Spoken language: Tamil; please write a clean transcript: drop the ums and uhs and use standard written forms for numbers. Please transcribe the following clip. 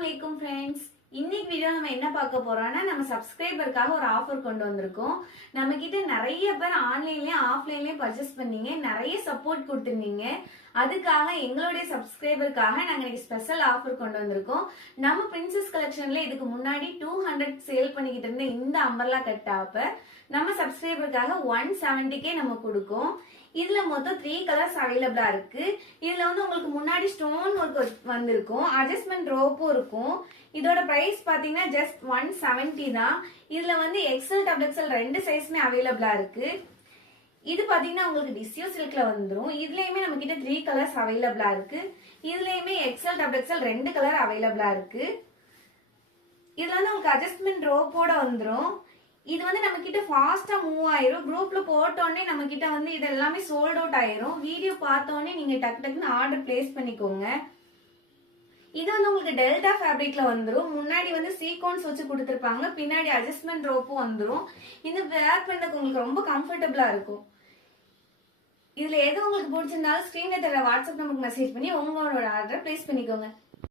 Assalamualaikum friends. இன்னைக்கு வீடியோ நம்ம என்ன பார்க்க போறோம்னா நம்ம சப்ஸ்கிரைபருக்காக ஒரு ஆஃபர் கொண்டு வந்திருக்கோம். நம்ம கிட்ட நிறைய பேர் ஆன்லைன்லயும் ஆஃப்லைன்லயும் பர்ச்சேஸ் பண்ணீங்க, நிறைய சப்போர்ட் கொடுத்திருந்தீங்க. அதுக்காக எங்களுடைய சப்ஸ்கிரைபருக்காக நாங்க இன்னைக்கு ஸ்பெஷல் ஆஃபர் கொண்டு வந்திருக்கோம். நம்ம பிரின்சஸ் கலெக்ஷன்ல இதுக்கு முன்னாடி 200 சேல் பண்ணிக்கிட்டு இருந்த இந்த அம்பர்லா கட் டாப்ப நம்ம சப்ஸ்கிரைபருக்காக 170க்கே நம்ம கொடுக்கும். இதுல மொத்தம் 3 கலர்ஸ் அவைலபிளா இருக்கு. இதுல வந்து உங்களுக்கு முன்னாடி ஸ்டோன் ஒர்க் வந்திருக்கும், அட்ஜஸ்ட்மெண்ட் ரோப்பும் இருக்கும். இதோட பிரைஸ் பாத்தீங்கன்னா ஜஸ்ட் 170 தான். இதுல வந்து எக்ஸல் டபுள் எக்ஸல் ரெண்டு சைஸ்மே அவைலபிளா இருக்கு. இது பாத்தீங்கன்னா உங்களுக்கு டிஷ்யூ சில்க்ல வந்துரும். இதுலயுமே நம்ம கிட்ட 3 கலர்ஸ் அவைலபிளா இருக்கு. இதுலயுமே எக்ஸல் டபுள் எக்ஸல் ரெண்டு கலர் அவைலபிளா இருக்கு. இதுல வந்து உங்களுக்கு அட்ஜஸ்ட்மெண்ட் ரோப்போட வந்துரும். இது வந்து நம்ம கிட்ட ஃபாஸ்டா மூவ் ஆயிரும். குரூப்ல போட்டோடனே நம்ம கிட்ட வந்து இது எல்லாமே சோல்ட் அவுட் ஆயிரும். வீடியோ பார்த்தோன்னே நீங்க டக்கு டக்குன்னு ஆர்டர் பிளேஸ் பண்ணிக்கோங்க. இது வந்து உங்களுக்கு டெல்டா ஃபேப்ரிக்ல வந்துரும். முன்னாடி வந்து சீக்வன்ஸ் வச்சு கொடுத்துருப்பாங்க, பின்னாடி அட்ஜஸ்ட்மெண்ட் ரோப்பும் வந்துரும். இது வேர் பண்ணதுக்கு உங்களுக்கு ரொம்ப கம்ஃபர்டபுளா இருக்கும். இதுல எது உங்களுக்கு பிடிச்சிருந்தாலும் ஸ்கிரீன்ல தெரியற வாட்ஸ்அப் நம்பருக்கு மெசேஜ் பண்ணி உங்களோட ஆர்டர் பிளேஸ் பண்ணிக்கோங்க.